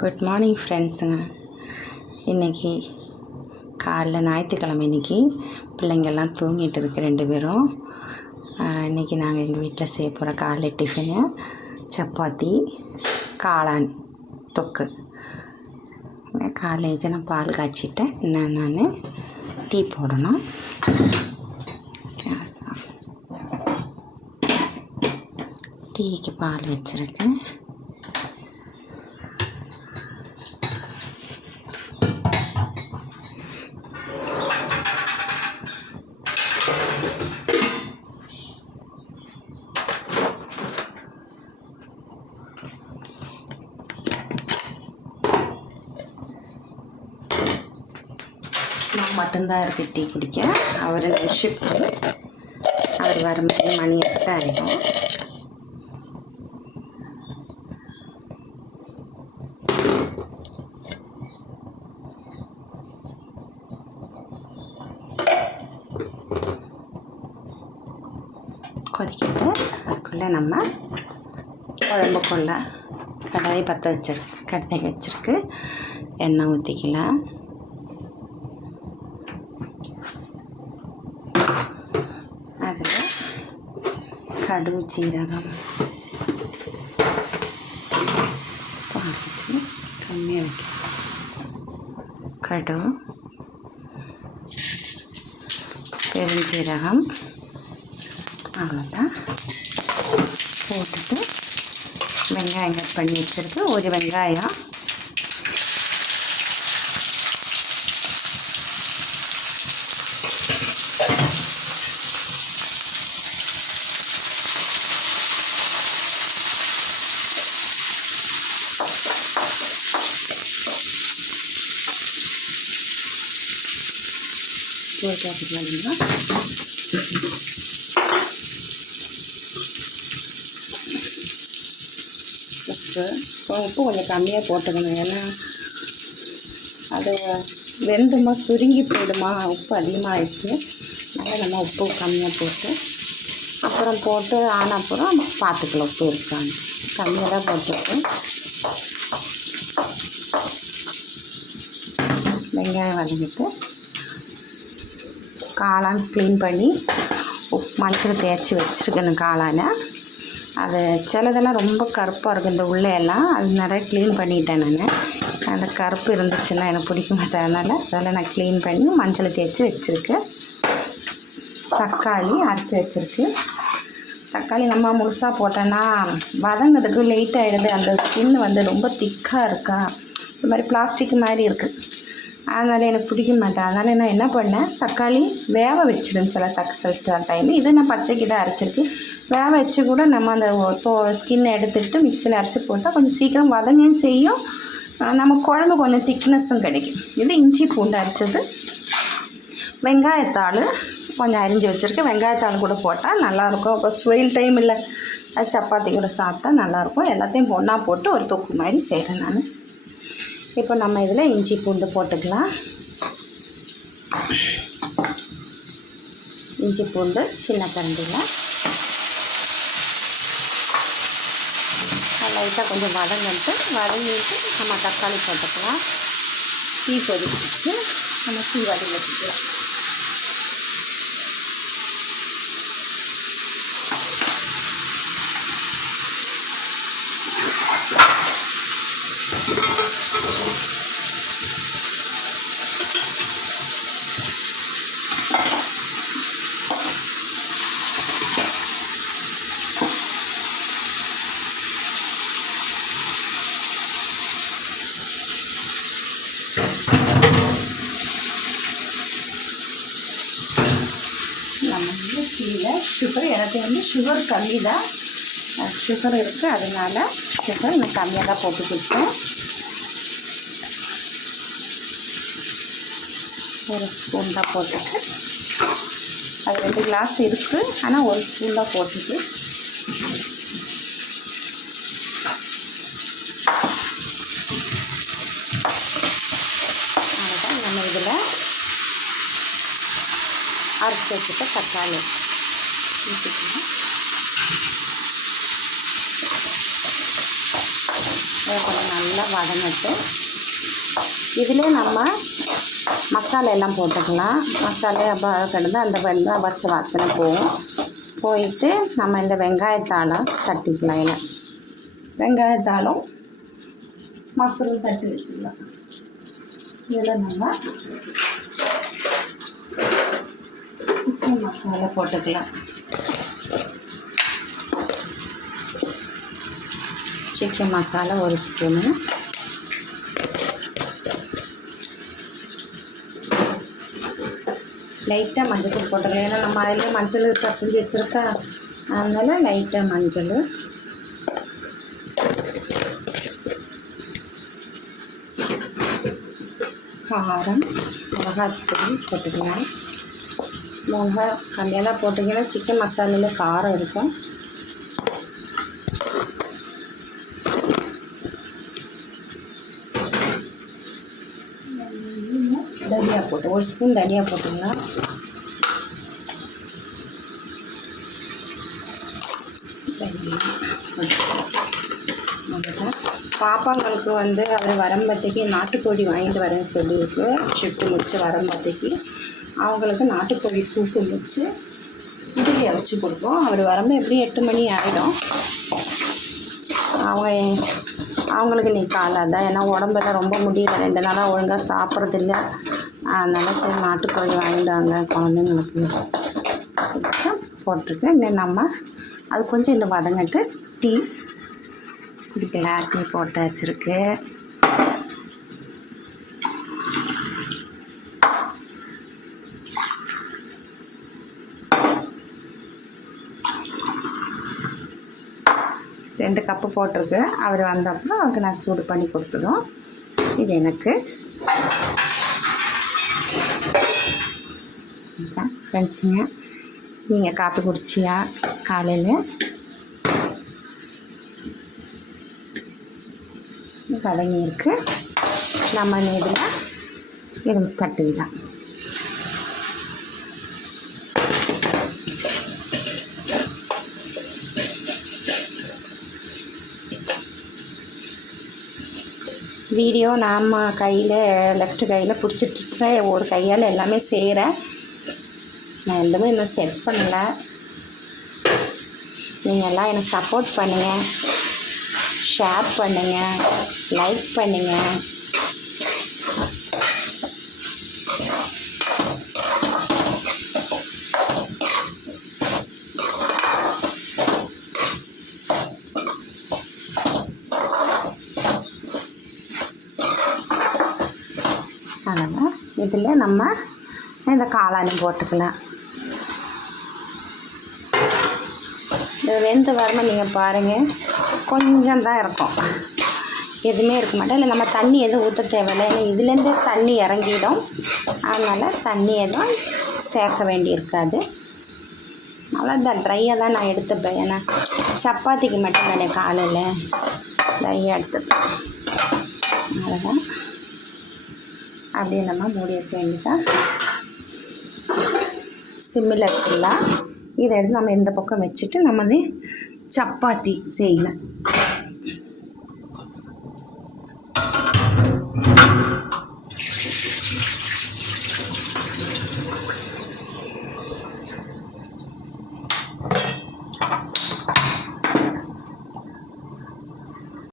Good morning ஃப்ரெண்ட்ஸுங்க. இன்றைக்கி காலைல ஞாயிற்றுக்கிழமை. இன்றைக்கி பிள்ளைங்கள்லாம் தூங்கிட்டு இருக்கு 2 பேரும். இன்றைக்கி நாங்கள் எங்கள் வீட்டில் செய்ய போகிற காலை டிஃபனு சப்பாத்தி காளான் தொக்கு. காலேஜ் நான் பால் காய்ச்சிட்டேன். நான் டீ போடணும். டீக்கு பால் வச்சுருக்கேன். நான் மட்டும்தான் இருக்குது டீ குடிக்க. அவர் ஷிஃப்ட்டு, அவர் வரும்போது மணி 8 ஆகிடும். கொதிக்கிட்டு அதுக்குள்ளே நம்ம குழம்புக்குள்ள கடாய் கடாய் வச்சுருக்கு. எண்ணெய் ஊற்றிக்கலாம். அதில் கடுகு சீரகம் வச்சு கம்மியாக வைக்கலாம். கடுகு, பெருஞ்சீரகம், அவ்வளோதான் போட்டுட்டு வெங்காயம் கட் பண்ணி வச்சுருக்கு. ஒரு வெங்காயம், உப்பு கொஞ்சம் கம்மியாக போட்டுக்கணும். ஏன்னா அது வெந்துமா சுருங்கி போயிடுமா, உப்பு அதிகமாக ஆயிடுச்சு. அதனால் நம்ம உப்பு கம்மியாக போட்டு போட்டு அப்புறம் பார்த்துக்கலாம் உப்பு இருக்கான்னு. கம்மியாக தான் போட்டுருக்கேன். வெங்காயம் வதங்கிட்டு காளான் க்ளீன் பண்ணி மஞ்சள் தேய்ச்சி வச்சுருக்கேன். காளானை அது சிலதெல்லாம் ரொம்ப கருப்பாக இருக்கும் இந்த உள்ளேயெல்லாம். அது நிறைய க்ளீன் பண்ணிட்டேன். நான் அந்த கருப்பு இருந்துச்சுன்னா எனக்கு பிடிக்க மாட்டேன். அதெல்லாம் நான் க்ளீன் பண்ணி மஞ்சள் தேய்ச்சி வச்சுருக்கேன். தக்காளி அரைச்சி வச்சுருக்கு. தக்காளி நம்ம முழுசாக போட்டோன்னா வதங்கிறதுக்கு லேட் ஆகிடுது. அந்த ஸ்கின் ரொம்ப திக்காக இருக்கா, இந்த மாதிரி பிளாஸ்டிக் மாதிரி இருக்குது. அதனால் எனக்கு பிடிக்க மாட்டேன். அதனால் நான் என்ன பண்ணேன், தக்காளி வேக வச்சுடுவேன் சில டைம். இது நான் பச்சைக்கு தான் அரைச்சிருக்கு. வேக வச்சு கூட நம்ம அந்த ஸ்கின்னை எடுத்துகிட்டு மிக்சியில் அரைச்சி போட்டால் கொஞ்சம் சீக்கிரம் வதங்கவும் செய்யும். நம்ம குழம்பு கொஞ்சம் திக்னஸும் கிடைக்கும். இது இஞ்சி பூண்டு அரைச்சது. வெங்காயத்தாள் கொஞ்சம் அரிஞ்சு வச்சுருக்கேன். வெங்காயத்தாள் கூட போட்டால் நல்லாயிருக்கும். இப்போ ஸ்வெயில் டைம் இல்லை, அது சப்பாத்தி கூட சாப்பிட்டா நல்லாயிருக்கும். எல்லாத்தையும் ஒன்றா போட்டு ஒரு தொக்கு மாதிரி செய்கிறேன் நான். இப்போ நம்ம இதில் இஞ்சி பூண்டு போட்டுக்கலாம். இஞ்சி பூண்டு சின்ன கரண்டியில் லைட்டாக கொஞ்சம் வதங்கிட்டு நம்ம தக்காளி போட்டுக்கலாம். டீ கொதிச்சு நம்ம டீ வதங்கி வச்சுக்கலாம். நம்ம டீயில் சுகர் எனக்கு சுகர் கம்மி தான். சுகர் இருக்குது, அதனால சுகர் நான் கம்மியாக தான் போட்டு கொடுத்தேன். ஒரு ஸ்பூன் தான் போட்டுட்டு, அது 2 கிளாஸ் இருக்குது, ஆனால் ஒரு ஸ்பூன் தான் போட்டுட்டு அவ்வளோதான். நம்ம இதில் அரைச்சி வச்சுட்டு தக்காளி ஊற்றிக்கலாம். இதை கொஞ்சம் நல்லா வதங்கிட்டு இதிலே நம்ம மசாலா எல்லாம் போட்டுக்கலாம். மசாலா அப்போ கிடந்து அந்த வெங்காயம் வச்ச வாசனை போயிட்டு நம்ம இந்த வெங்காயத்தாளம் தட்டிக்கலாம். இல்லை வெங்காயத்தாளும் மசாலும் தட்டி வச்சுக்கலாம். இதில் நம்ம சிக்கன் மசாலா போட்டுக்கலாம். சிக்கன் மசாலா 1 ஸ்பூனு, லைட்டாக மஞ்சள் போட்டுக்கலாம். ஏன்னா நம்ம அதில் மஞ்சள் கசஞ்சி வச்சுருக்கா, அதனால் லைட்டாக மஞ்சள், காரம், மிளகாத்தூள் போட்டுக்கலாம். மிளகா கம்மியாக போட்டிங்கன்னா சிக்கன் மசாலாவில் காரம் இருக்கும். தனியா போட்டு 1 ஸ்பூன் தனியா போட்டுக்கலாம். பாப்பாங்களுக்கு வந்து அவர் வரும்பத்திக்கு நாட்டுக்கோழி வாங்கிட்டு வரேன்னு சொல்லியிருக்கு. ஷிஃப்ட்டு முடிச்சு வரும்பத்திக்கு அவங்களுக்கு நாட்டுக்கோழி சூப்பு வச்சு இட்லியை வச்சு கொடுப்போம். அவர் வரும்போது எப்படியும் 8 மணி ஆகிடும். அவங்களுக்கு நீ காலாதான், ஏன்னா உடம்பெல்லாம் ரொம்ப முடியல, 2 நாளாக ஒழுங்காக சாப்பிட்றதில்ல. அதனால் சரி நாட்டுக்கோழி வாங்கிட்டாங்க குழந்தைங்களுக்கு சொல்லிட்டு போட்டிருக்கேன். இன்னும் நம்ம அது கொஞ்சம் இன்னும் வதங்கிட்டு டீ குடிக்கலாம். டீ போட்டு வச்சுருக்கு. ரெண்டு கப்பு போட்டிருக்கு. அவர் வந்தப்போ அவருக்கு நான் சூடு பண்ணி கொடுத்துடும். இது எனக்கு ஃப்ரெண்ட்ஸுங்க. நீங்கள் காப்பி குடிச்சியா காலையில்? கலங்கி இருக்கு. நம்ம இதில் இது தட்டிடலாம். வீடியோ நாம் கையில் லெஃப்ட் கையில் பிடிச்சிட்ருக்கேன். ஒரு கையால் எல்லாமே செய்கிறேன். நான் எதுவுமே இன்னும் செட் பண்ணலை. நீங்கள் எல்லாம் எனக்கு சப்போர்ட் பண்ணுங்கள், ஷேர் பண்ணுங்கள், லைக் பண்ணுங்கள். அதனால் இதில் நம்ம இந்த காளானி போட்டுக்கலாம். இது வெந்து வரணும். நீங்கள் பாருங்கள், கொஞ்சம் தான் இருக்கும், எதுவுமே இருக்க மாட்டேன். இல்லை நம்ம தண்ணி எதுவும் ஊற்ற தேவையில்லை. ஏன்னா இதுலேருந்து தண்ணி இறங்கிடும். அதனால் தண்ணி எதுவும் சேர்க்க வேண்டியிருக்காது. அவ்வளோதான், ட்ரையாக தான் நான் எடுத்துப்பேன். ஏன்னா சப்பாத்திக்கு மட்டும் தானே காலையில் ட்ரையாக எடுத்துப்பேன். அவ்வளோதான். அப்படியே நம்ம மூடி வைக்க வேண்டியதான். சிம்மில் வச்சிடலாம். இதை எடுத்து நம்ம இந்த பக்கம் வச்சுட்டு நம்ம சப்பாத்தி செய்யலாம்.